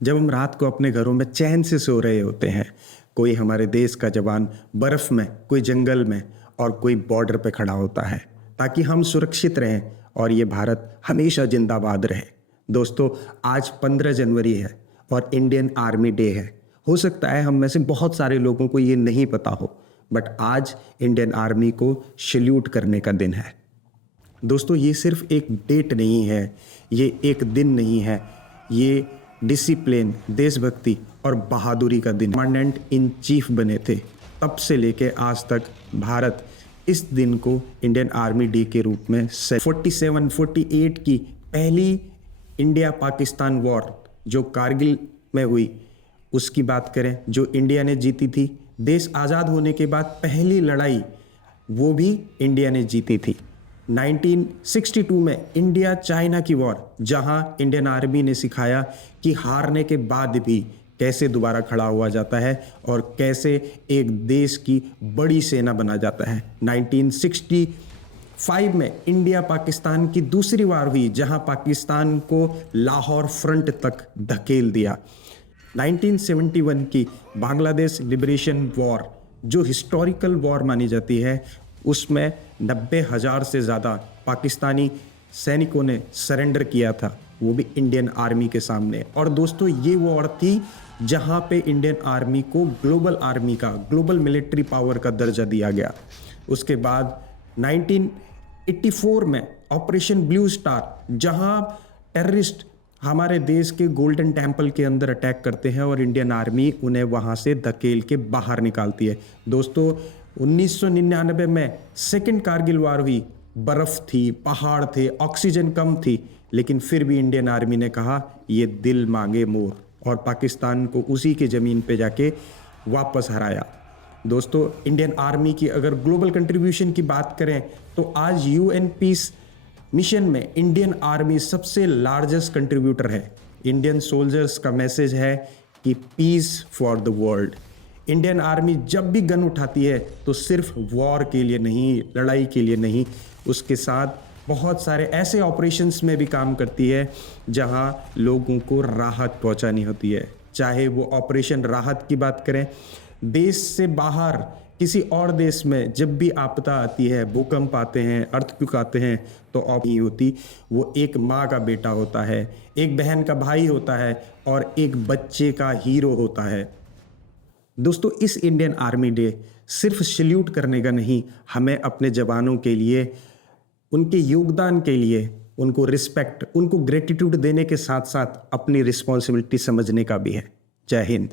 जब हम रात को अपने घरों में चैन से सो रहे होते हैं, कोई हमारे देश का जवान बर्फ़ में, कोई जंगल में और कोई बॉर्डर पे खड़ा होता है ताकि हम सुरक्षित रहें और ये भारत हमेशा जिंदाबाद रहे। दोस्तों, आज 15 जनवरी है और इंडियन आर्मी डे है। हो सकता है हम में से बहुत सारे लोगों को ये नहीं पता हो, बट आज इंडियन आर्मी को सैल्यूट करने का दिन है। दोस्तों, ये सिर्फ एक डेट नहीं है, ये एक दिन नहीं है, ये डिसिप्लिन, देशभक्ति और बहादुरी का दिन। कमांडेंट इन चीफ बने थे, तब से लेके आज तक भारत इस दिन को इंडियन आर्मी डे के रूप में 47-48 की पहली इंडिया पाकिस्तान वॉर जो कारगिल में हुई उसकी बात करें, जो इंडिया ने जीती थी। देश आज़ाद होने के बाद पहली लड़ाई वो भी इंडिया ने जीती थी। 1962 में इंडिया चाइना की वॉर, जहां इंडियन आर्मी ने सिखाया कि हारने के बाद भी कैसे दोबारा खड़ा हुआ जाता है और कैसे एक देश की बड़ी सेना बना जाता है। 1965 में इंडिया पाकिस्तान की दूसरी वार हुई, जहां पाकिस्तान को लाहौर फ्रंट तक धकेल दिया। 1971 की बांग्लादेश लिबरेशन वॉर, जो हिस्टोरिकल वॉर मानी जाती है, उसमें 90,000 से ज़्यादा पाकिस्तानी सैनिकों ने सरेंडर किया था, वो भी इंडियन आर्मी के सामने। और दोस्तों, ये वॉर थी जहाँ पे इंडियन आर्मी को ग्लोबल आर्मी का, ग्लोबल मिलिट्री पावर का दर्जा दिया गया। उसके बाद 1984 में ऑपरेशन ब्लू स्टार, जहाँ टेररिस्ट हमारे देश के गोल्डन टेम्पल के अंदर अटैक करते हैं और इंडियन आर्मी उन्हें वहाँ से धकेल के बाहर निकालती है। दोस्तों, 1999 में सेकेंड कारगिल वार हुई। बर्फ़ थी, पहाड़ थे, ऑक्सीजन कम थी, लेकिन फिर भी इंडियन आर्मी ने कहा ये दिल मांगे मोर, और पाकिस्तान को उसी के ज़मीन पे जाके वापस हराया। दोस्तों, इंडियन आर्मी की अगर ग्लोबल कंट्रीब्यूशन की बात करें तो आज यूएन पीस मिशन में इंडियन आर्मी सबसे लार्जेस्ट कंट्रीब्यूटर है। इंडियन सोल्जर्स का मैसेज है कि peace for the world. Indian army जब भी गन उठाती है तो सिर्फ वॉर के लिए नहीं, लड़ाई के लिए नहीं, उसके साथ बहुत सारे ऐसे ऑपरेशंस में भी काम करती है जहां लोगों को राहत पहुंचानी होती है। चाहे वो ऑपरेशन राहत की बात करें, देश से बाहर किसी और देश में जब भी आपदा आती है, भूकंप आते हैं, अर्थक्वेक आते हैं, तो नहीं होती, वो एक माँ का बेटा होता है, एक बहन का भाई होता है और एक बच्चे का हीरो होता है। दोस्तों, इस इंडियन आर्मी डे सिर्फ सैल्यूट करने का नहीं, हमें अपने जवानों के लिए, उनके योगदान के लिए, उनको रिस्पेक्ट, उनको ग्रेटिट्यूड देने के साथ साथ अपनी रिस्पॉन्सिबिलिटी समझने का भी है। जय हिंद।